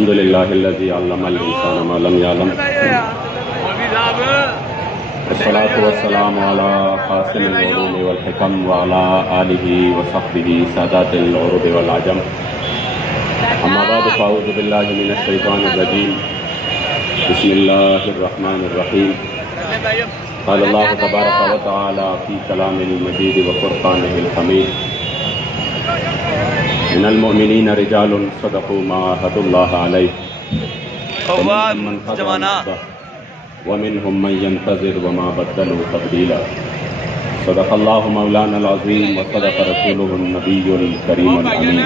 الحمد للہ الذی علم الانسان ما لم یعلم والصلاة والسلام علی قاسم العلوم والحکم وعلی آلہ وصحبہ سادات العرب والعجم اما بعد فاعوذ باللہ من الشیطان الرجیم بسم اللہ الرحمن الرحیم قال اللہ تبارک وتعالی فی کلام المجید وفرقانہ الحمید من المؤمنین رجال صدقوا ما عاهدوا اللہ علیہ ومنهم من ينتظر وما بدلوا تبدیلا صدق اللہ مولانا العظیم وصدق رسولہ النبی الکریم الامین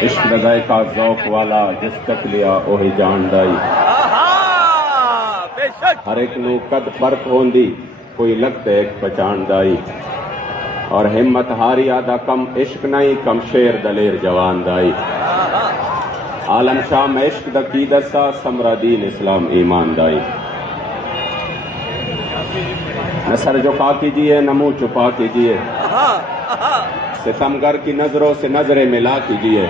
عشق لگائے کا ذوق والا جس تک لیا اوہی جان دائی ہر ایک نو قد فرق ہوندی کوئی لگتے ایک پہچان دائی اور ہمت ہاری آدھا کم عشق نہیں کم شیر دلیر جوان دائی عالم شاہ میں عشق دا کی دسا سمرا دین اسلام ایمان دائی نہ سر جھکا کیجئے نہ منہ چھپا کیجئے ستمگر کی نظروں سے نظریں ملا کیجئے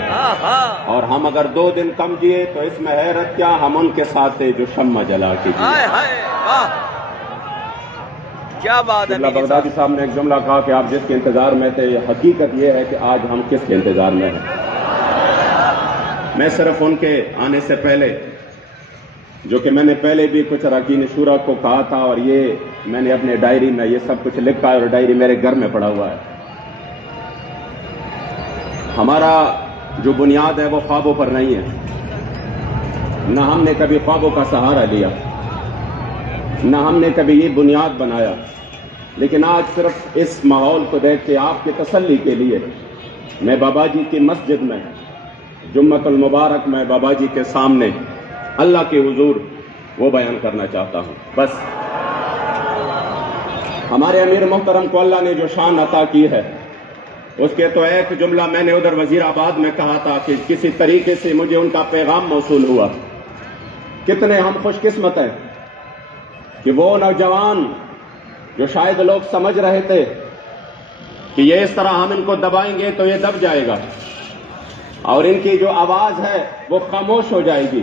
اور ہم اگر 2 دن کم جیے تو اس میں حیرت کیا ہم ان کے ساتھ ہیں جو شمع جلا کیجئے کیا بات ہے بغدادی صاحب نے ایک جملہ کہا کہ آپ جس کے انتظار میں تھے حقیقت یہ ہے کہ آج ہم کس کے انتظار میں ہیں میں صرف ان کے آنے سے پہلے جو کہ میں نے پہلے بھی کچھ اراکین شورا کو کہا تھا اور یہ میں نے اپنے ڈائری میں یہ سب کچھ لکھا ہے اور ڈائری میرے گھر میں پڑا ہوا ہے ہمارا جو بنیاد ہے وہ خوابوں پر نہیں ہے نہ ہم نے کبھی خوابوں کا سہارا لیا نہ ہم نے کبھی یہ بنیاد بنایا لیکن آج صرف اس ماحول کو دیکھ کے آپ کی تسلی کے لیے میں بابا جی کی مسجد میں جمعۃ المبارک میں بابا جی کے سامنے اللہ کے حضور وہ بیان کرنا چاہتا ہوں بس ہمارے امیر محترم کو اللہ نے جو شان عطا کی ہے اس کے تو ایک جملہ میں نے ادھر وزیر آباد میں کہا تھا کہ کسی طریقے سے مجھے ان کا پیغام موصول ہوا کتنے ہم خوش قسمت ہیں کہ وہ نوجوان جو شاید لوگ سمجھ رہے تھے کہ یہ اس طرح ہم ان کو دبائیں گے تو یہ دب جائے گا اور ان کی جو آواز ہے وہ خاموش ہو جائے گی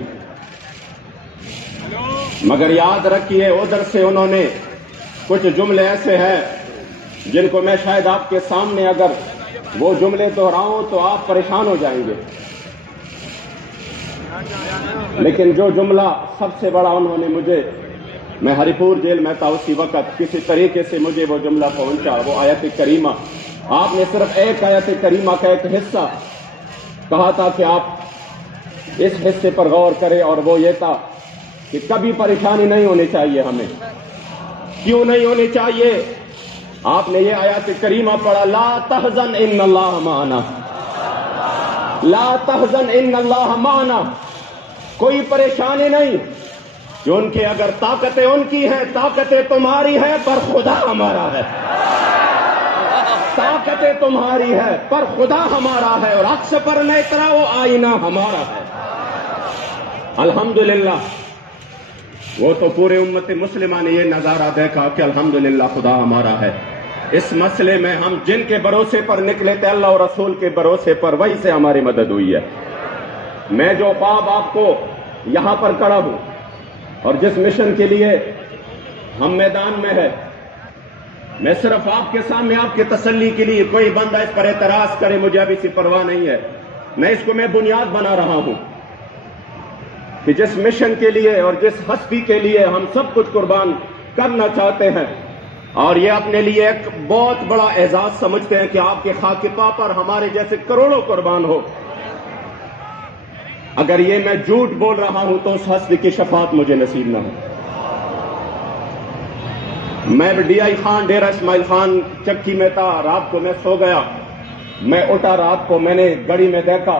مگر یاد رکھیے ادھر سے انہوں نے کچھ جملے ایسے ہیں جن کو میں شاید آپ کے سامنے اگر وہ جملے دہراؤں تو آپ پریشان ہو جائیں گے لیکن جو جملہ سب سے بڑا انہوں نے مجھے میں ہری پور جیل میں تھا اسی وقت کسی طریقے سے مجھے وہ جملہ پہنچا وہ آیت کریمہ آپ نے صرف ایک آیت کریمہ کا ایک حصہ کہا تھا کہ آپ اس حصے پر غور کریں اور وہ یہ تھا کہ کبھی پریشانی نہیں ہونی چاہیے ہمیں کیوں نہیں ہونی چاہیے آپ نے یہ آیت کریمہ پڑھا لا تحزن ان اللہ معنا لا تحزن ان اللہ معنا کوئی پریشانی نہیں کہ ان کے اگر طاقتیں ان کی ہیں طاقتیں تمہاری ہیں پر خدا ہمارا ہے طاقتیں تمہاری ہے پر خدا ہمارا ہے اور عکس پر نہ اترا وہ آئینہ ہمارا ہے الحمدللہ وہ تو پورے امت مسلمہ نے یہ نظارہ دیکھا کہ الحمدللہ خدا ہمارا ہے اس مسئلے میں ہم جن کے بھروسے پر نکلے تھے اللہ اور رسول کے بھروسے پر وہی سے ہماری مدد ہوئی ہے میں جو خواب آپ کو یہاں پر کھڑا ہوں اور جس مشن کے لیے ہم میدان میں ہے میں صرف آپ کے سامنے آپ کی تسلی کے لیے کوئی بندہ اس پر اعتراض کرے مجھے اب اسی پرواہ نہیں ہے میں اس کو میں بنیاد بنا رہا ہوں کہ جس مشن کے لیے اور جس ہستی کے لیے ہم سب کچھ قربان کرنا چاہتے ہیں اور یہ اپنے لیے ایک بہت بڑا اعزاز سمجھتے ہیں کہ آپ کے خاک پا پر ہمارے جیسے کروڑوں قربان ہو اگر یہ میں جھوٹ بول رہا ہوں تو اس ہستی کی شفاعت مجھے نصیب نہ ہو میں ڈی آئی خان ڈیرہ اسماعیل خان چکی میں تھا رات کو میں سو گیا میں اٹھا رات کو میں نے گھڑی میں دیکھا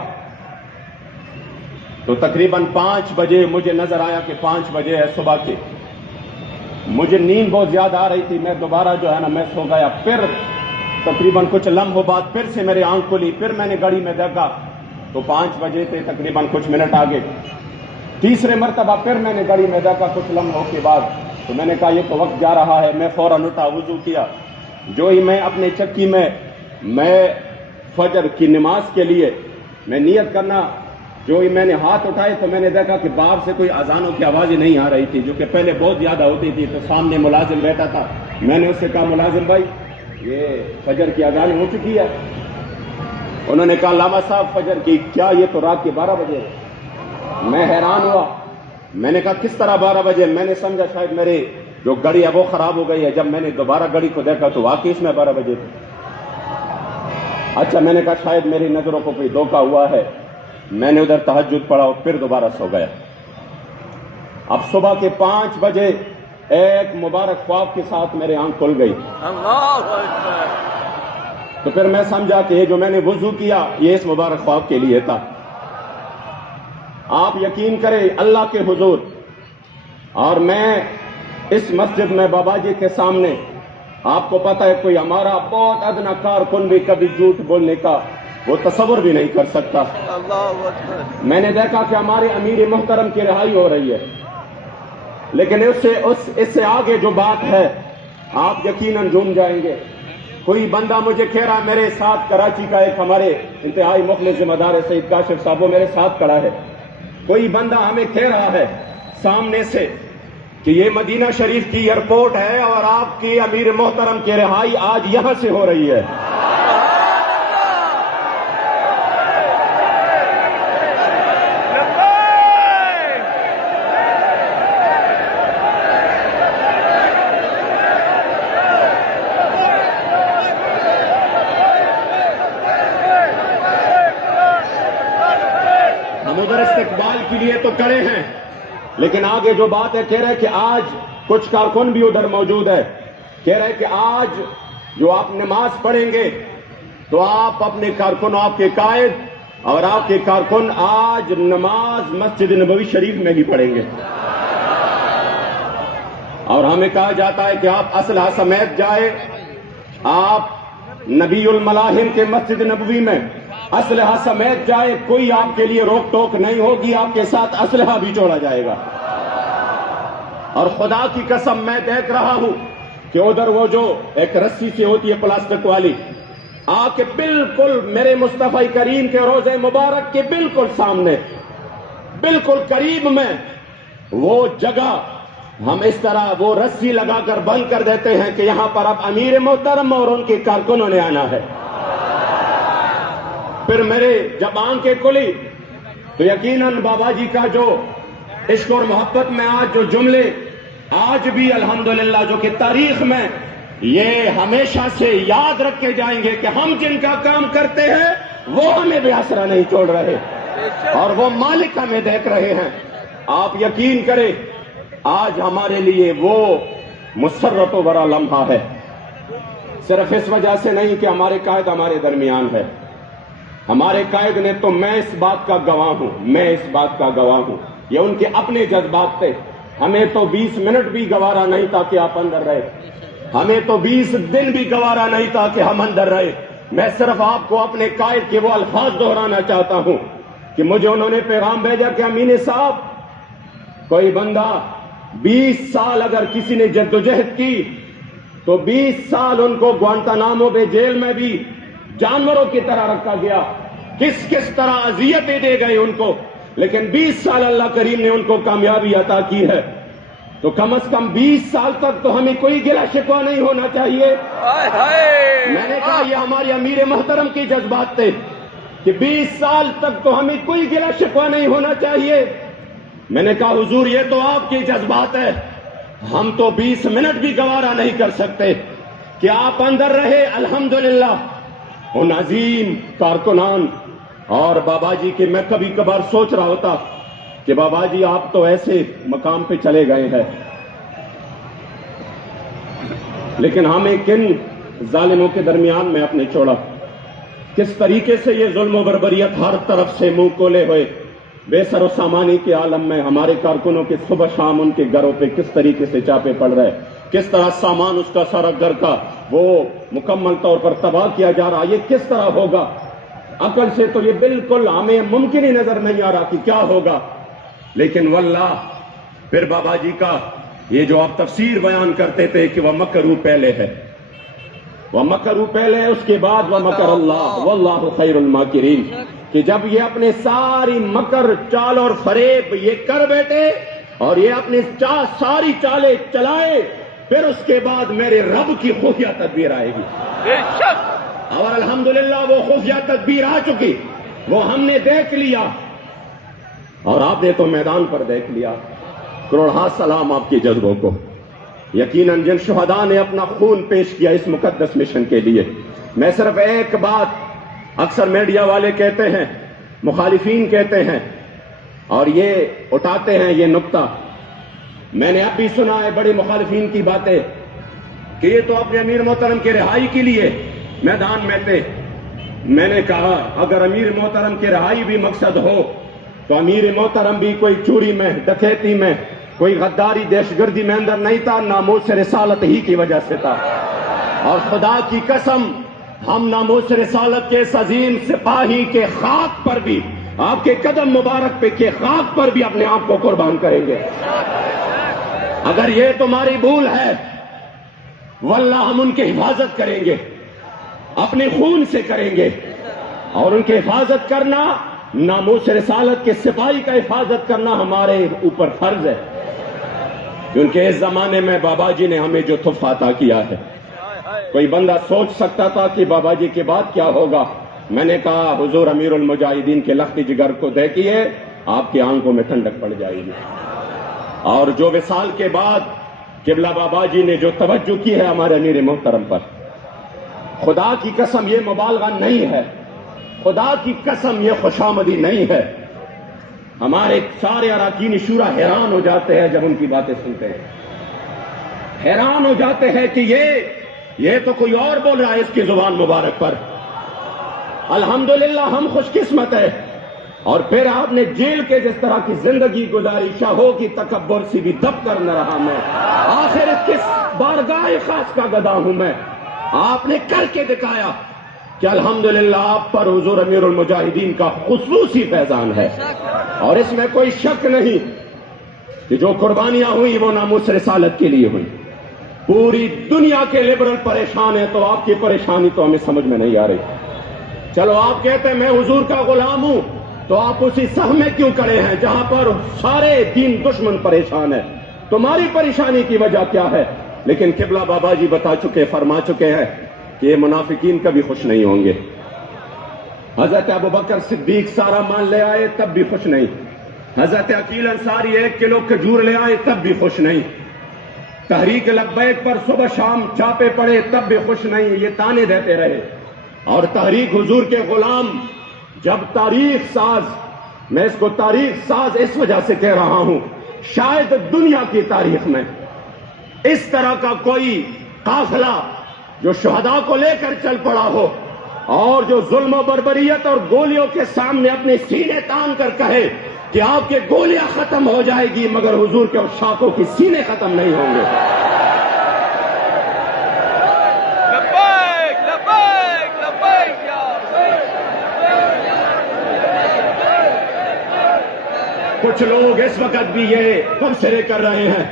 تو تقریباً 5 بجے مجھے نظر آیا کہ 5 بجے ہے صبح کے مجھے نیند بہت زیادہ آ رہی تھی میں دوبارہ جو ہے نا میں سو گیا پھر تقریباً کچھ لمحوں بعد پھر سے میری آنکھ کھلی پھر میں نے گھڑی میں دیکھا تو 5 بجے تھے تقریباً کچھ منٹ آگے تیسرے مرتبہ پھر میں نے گھڑی میں دیکھا کچھ لمحوں کے بعد تو میں نے کہا یہ تو وقت جا رہا ہے میں فوراً اٹھا وضو کیا جو ہی میں اپنے چکی میں فجر کی نماز کے لیے میں نیت کرنا، جو ہی میں نے ہاتھ اٹھائے تو میں نے دیکھا کہ باہر سے کوئی اذانوں کی آوازیں نہیں آ رہی تھی، جو کہ پہلے بہت زیادہ ہوتی تھی. تو سامنے ملازم بیٹھا تھا، میں نے اس سے کہا ملازم بھائی یہ فجر کی اذان ہو چکی ہے. انہوں نے کہا علامہ صاحب فجر کی کیا؟ یہ تو رات کے 12 بجے. میں حیران ہوا. میں نے کہا کس طرح 12 بجے؟ میں نے سمجھا شاید میری جو گھڑی ہے وہ خراب ہو گئی ہے. جب میں نے دوبارہ گھڑی کو دیکھا تو واقعی اس میں 12 بجے تھے. اچھا، میں نے کہا شاید میری نظروں کو کوئی دھوکہ ہوا ہے. میں نے ادھر تہجد پڑھا اور پھر دوبارہ سو گیا. اب صبح کے 5 بجے ایک مبارک خواب کے ساتھ میرے آنکھ کھل گئی. اللہ اکبر. تو پھر میں سمجھا کہ یہ جو میں نے وضو کیا یہ اس مبارک خواب کے لیے تھا. آپ یقین کریں اللہ کے حضور، اور میں اس مسجد میں بابا جی کے سامنے، آپ کو پتہ ہے کوئی ہمارا بہت ادنا کارکن بھی کبھی جھوٹ بولنے کا وہ تصور بھی نہیں کر سکتا. اللہ اکبر. میں نے دیکھا کہ ہمارے امیر محترم کی رہائی ہو رہی ہے، لیکن اس سے آگے جو بات ہے آپ یقیناً جھوم جائیں گے. کوئی بندہ مجھے کہہ رہا، میرے ساتھ کراچی کا ایک ہمارے انتہائی مخلص ذمہ دار ہے سید کاشف صاحب، وہ میرے ساتھ کھڑا ہے. کوئی بندہ ہمیں کہہ رہا ہے سامنے سے کہ یہ مدینہ شریف کی ایئرپورٹ ہے اور آپ کی امیر محترم کی رہائی آج یہاں سے ہو رہی ہے. ہم ادھر استقبال کے لیے تو کڑے ہیں، لیکن آگے جو بات ہے کہہ رہے کہ آج کچھ کارکن بھی ادھر موجود ہے. کہہ رہے کہ آج جو آپ نماز پڑھیں گے تو آپ اپنے کارکنوں، آپ کے قائد اور آپ کے کارکن آج نماز مسجد نبوی شریف میں بھی پڑھیں گے. اور ہمیں کہا جاتا ہے کہ آپ اسلحہ سمیت جائے، آپ نبی الملاحم کے مسجد نبوی میں اسلحہ سمیت جائے، کوئی آپ کے لیے روک ٹوک نہیں ہوگی، آپ کے ساتھ اسلحہ بھی چھوڑا جائے گا. اور خدا کی قسم میں دیکھ رہا ہوں کہ ادھر وہ جو ایک رسی سے ہوتی ہے پلاسٹک والی، آ کے بالکل میرے مصطفی کریم کے روضے مبارک کے بالکل سامنے، بالکل قریب میں وہ جگہ ہم اس طرح وہ رسی لگا کر بند کر دیتے ہیں کہ یہاں پر اب امیر محترم اور ان کے کارکنوں نے آنا ہے. پھر میرے جب آنکھیں کھلی تو یقیناً بابا جی کا جو عشق اور محبت میں آج جو جملے آج بھی الحمدللہ جو کہ تاریخ میں یہ ہمیشہ سے یاد رکھے جائیں گے کہ ہم جن کا کام کرتے ہیں وہ ہمیں بے آسرا نہیں چھوڑ رہے اور وہ مالک ہمیں دیکھ رہے ہیں. آپ یقین کریں آج ہمارے لیے وہ مسرت و برا لمحہ ہے، صرف اس وجہ سے نہیں کہ ہمارے قائد ہمارے درمیان ہے. ہمارے قائد نے تو میں اس بات کا گواہ ہوں، یہ ان کے اپنے جذبات تھے. ہمیں تو 20 منٹ بھی گوارا نہیں تھا کہ آپ اندر رہے، ہمیں تو 20 دن بھی گوارا نہیں تھا کہ ہم اندر رہے. میں صرف آپ کو اپنے قائد کے وہ الفاظ دہرانا چاہتا ہوں کہ مجھے انہوں نے پیغام بھیجا کہ امین صاحب، کوئی بندہ 20 سال اگر کسی نے جدوجہد کی تو 20 سال ان کو گوانتانامو بے جیل میں بھی جانوروں کی طرح رکھا گیا، کس طرح اذیتیں دے گئے ان کو، لیکن 20 سال اللہ کریم نے ان کو کامیابی عطا کی ہے. تو کم از کم 20 سال تک تو ہمیں کوئی گلہ شکوہ نہیں ہونا چاہیے. میں نے کہا یہ ہمارے امیر محترم کی جذبات تھے کہ 20 سال تک تو ہمیں کوئی گلہ شکوہ نہیں ہونا چاہیے. میں نے کہا حضور یہ تو آپ کی جذبات ہے، ہم تو 20 منٹ بھی گوارا نہیں کر سکتے کہ آپ اندر رہے. الحمدللہ ان عظیم کارکنان اور بابا جی کے میں کبھی کبھار سوچ رہا ہوتا کہ بابا جی آپ تو ایسے مقام پہ چلے گئے ہیں، لیکن ہمیں کن ظالموں کے درمیان میں اپنے چھوڑا، کس طریقے سے یہ ظلم و بربریت ہر طرف سے منہ کھولے ہوئے بے سر و سامانی کے عالم میں ہمارے کارکنوں کے صبح شام ان کے گھروں پہ کس طریقے سے چاپے پڑ رہے، کس طرح سامان اس کا سارا گھر کا وہ مکمل طور پر تباہ کیا جا رہا. یہ کس طرح ہوگا؟ عقل سے تو یہ بالکل ہمیں ممکن ہی نظر نہیں آ رہا کہ کیا ہوگا. لیکن واللہ پھر بابا جی کا یہ جو آپ تفسیر بیان کرتے تھے کہ وہ مکرو پہلے ہے، وَمَكَرُوا پہلے اس کے بعد وَمَكَرَ اللَّهُ وَاللَّهُ خَيْرُ الْمَاكِرِينَ کہ جب یہ اپنے ساری مکر چال اور فریب یہ کر بیٹھے اور یہ اپنی ساری چالیں چلائے پھر اس کے بعد میرے رب کی خفیہ تدبیر آئے گی بے شک اور الحمدللہ وہ خفیہ تدبیر آ چکی وہ ہم نے دیکھ لیا اور آپ نے تو میدان پر دیکھ لیا کروڑہا سلام آپ کی جذبوں کو یقیناً جن شہداء نے اپنا خون پیش کیا اس مقدس مشن کے لیے میں صرف ایک بات اکثر میڈیا والے کہتے ہیں مخالفین کہتے ہیں اور یہ اٹھاتے ہیں یہ نکتہ میں نے اب بھی سنا ہے بڑے مخالفین کی باتیں کہ یہ تو اپنے امیر محترم کی رہائی کے لیے میدان میں تھے میں نے کہا اگر امیر محترم کی رہائی بھی مقصد ہو تو امیر محترم بھی کوئی چوری میں ڈکیتی میں کوئی غداری دہشت گردی میں اندر نہیں تھا ناموس رسالت ہی کی وجہ سے تھا اور خدا کی قسم ہم ناموس رسالت کے اس عظیم سپاہی کے خاک پر بھی آپ کے قدم مبارک پہ کے خاک پر بھی اپنے آپ کو قربان کریں گے اگر یہ تمہاری بھول ہے واللہ ہم ان کی حفاظت کریں گے اپنے خون سے کریں گے اور ان کی حفاظت کرنا ناموس رسالت کے سپاہی کا حفاظت کرنا ہمارے اوپر فرض ہے کیونکہ اس زمانے میں بابا جی نے ہمیں جو تحفہ عطا کیا ہے کوئی بندہ سوچ سکتا تھا کہ بابا جی کے بعد کیا ہوگا میں نے کہا حضور امیر المجاہدین کے لختی جگر کو دیکھیے آپ کی آنکھوں میں ٹھنڈک پڑ جائے گی اور جو وصال کے بعد قبلہ بابا جی نے جو توجہ کی ہے ہمارے امیر محترم پر خدا کی قسم یہ مبالغہ نہیں ہے خدا کی قسم یہ خوشامدی نہیں ہے ہمارے سارے اراکین شورا حیران ہو جاتے ہیں جب ان کی باتیں سنتے ہیں حیران ہو جاتے ہیں کہ یہ تو کوئی اور بول رہا ہے اس کی زبان مبارک پر الحمدللہ ہم خوش قسمت ہے اور پھر آپ نے جیل کے جس طرح کی زندگی گزاری شاہوں کی تکبر سے بھی دب کر نہ رہا میں آخر کس بارگاہ خاص کا گدا ہوں میں آپ نے کر کے دکھایا کہ الحمدللہ آپ پر حضور امیر المجاہدین کا خصوصی فیضان ہے اور اس میں کوئی شک نہیں کہ جو قربانیاں ہوئی وہ ناموس رسالت کے لیے ہوئی پوری دنیا کے لبرل پریشان ہیں تو آپ کی پریشانی تو ہمیں سمجھ میں نہیں آ رہی چلو آپ کہتے ہیں میں حضور کا غلام ہوں تو آپ اسی صف میں کیوں کھڑے ہیں جہاں پر سارے دین دشمن پریشان ہیں تمہاری پریشانی کی وجہ کیا ہے لیکن قبلہ بابا جی بتا چکے فرما چکے ہیں کہ یہ منافقین کبھی خوش نہیں ہوں گے حضرت ابوبکر صدیق سارا مال لے آئے تب بھی خوش نہیں حضرت عقیل انصاری 1 کلو کھجور لے آئے تب بھی خوش نہیں تحریک لبیک پر صبح شام چھاپے پڑے تب بھی خوش نہیں یہ تانے دیتے رہے اور تحریک حضور کے غلام جب تاریخ ساز میں اس کو تاریخ ساز اس وجہ سے کہہ رہا ہوں شاید دنیا کی تاریخ میں اس طرح کا کوئی قافلہ جو شہداء کو لے کر چل پڑا ہو اور جو ظلم و بربریت اور گولیوں کے سامنے اپنے سینے تان کر کہے کہ آپ کے گولیاں ختم ہو جائے گی مگر حضور کے عشاقوں کی سینے ختم نہیں ہوں گے لبیک لبیک لبیک یا کچھ لوگ اس وقت بھی یہ تبصرے کر رہے ہیں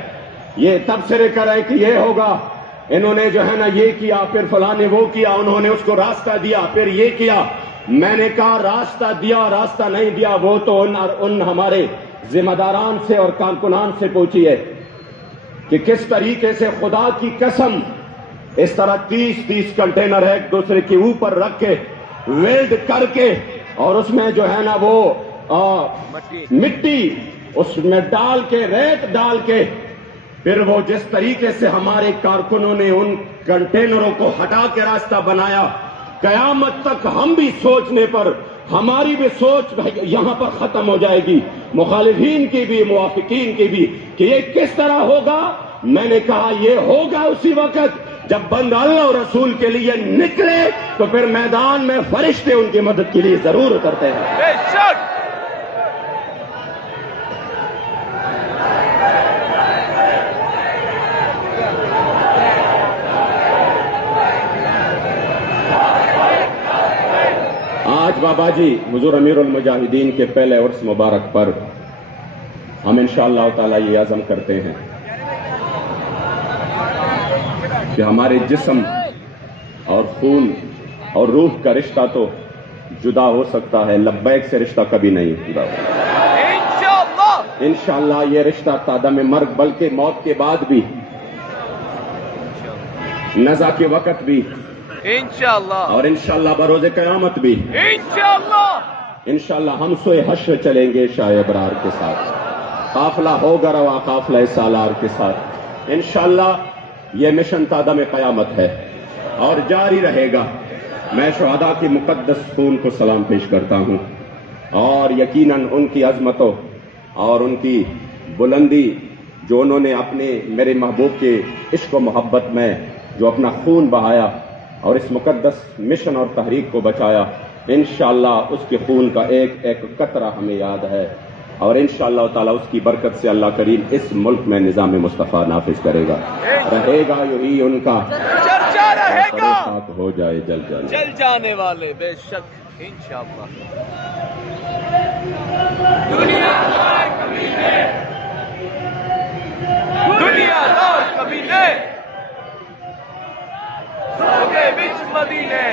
یہ تبصرے کر رہے ہیں کہ یہ ہوگا انہوں نے جو ہے نا یہ کیا پھر فلاں نے وہ کیا انہوں نے اس کو راستہ دیا پھر یہ کیا میں نے کہا راستہ دیا راستہ نہیں دیا وہ تو ان ہمارے ذمہ داران سے اور کارکنان سے پوچھیے کہ کس طریقے سے خدا کی قسم اس طرح 30 کنٹینر ایک دوسرے کے اوپر رکھ کے ویلڈ کر کے اور اس میں جو ہے نا وہ مٹی اس میں ڈال کے ریت ڈال کے پھر وہ جس طریقے سے ہمارے کارکنوں نے ان کنٹینروں کو ہٹا کے راستہ بنایا قیامت تک ہم بھی سوچنے پر ہماری بھی سوچ یہاں پر ختم ہو جائے گی مخالفین کی بھی موافقین کی بھی کہ یہ کس طرح ہوگا میں نے کہا یہ ہوگا اسی وقت جب بندہ اللہ اور رسول کے لیے نکلے تو پھر میدان میں فرشتے ان کی مدد کے لیے ضرور اترتے ہیں بے شک آج بابا جی حضور امیر المجاہدین کے پہلے عرس مبارک پر ہم انشاءاللہ تعالی یہ عزم کرتے ہیں کہ ہمارے جسم اور خون اور روح کا رشتہ تو جدا ہو سکتا ہے، لبیک سے رشتہ کبھی نہیں جدا ہوگا۔ انشاءاللہ انشاءاللہ یہ رشتہ تادم مرگ بلکہ موت کے بعد بھی، نزا کے وقت بھی، انشاءاللہ اور انشاءاللہ بروز قیامت بھی، انشاءاللہ انشاءاللہ ہم سوئے حشر چلیں گے شاہ ابرار کے ساتھ، قافلہ ہوگا روا قافلہ سالار کے ساتھ۔ انشاءاللہ یہ مشن تادم قیامت ہے اور جاری رہے گا۔ میں شہداء کے مقدس خون کو سلام پیش کرتا ہوں، اور یقیناً ان کی عظمتوں اور ان کی بلندی جو انہوں نے اپنے میرے محبوب کے عشق و محبت میں جو اپنا خون بہایا اور اس مقدس مشن اور تحریک کو بچایا، انشاءاللہ اس کے خون کا ایک ایک قطرہ ہمیں یاد ہے، اور انشاءاللہ تعالیٰ اس کی برکت سے اللہ کریم اس ملک میں نظام مصطفیٰ نافذ کرے گا، رہے گا یہی ان کا چرچا رہے گا، ساتھ ہو جائے جل جانے چل جانے والے بے شک انشاءاللہ۔ دنیا دار کبھی نے سو گئے بچ مدینے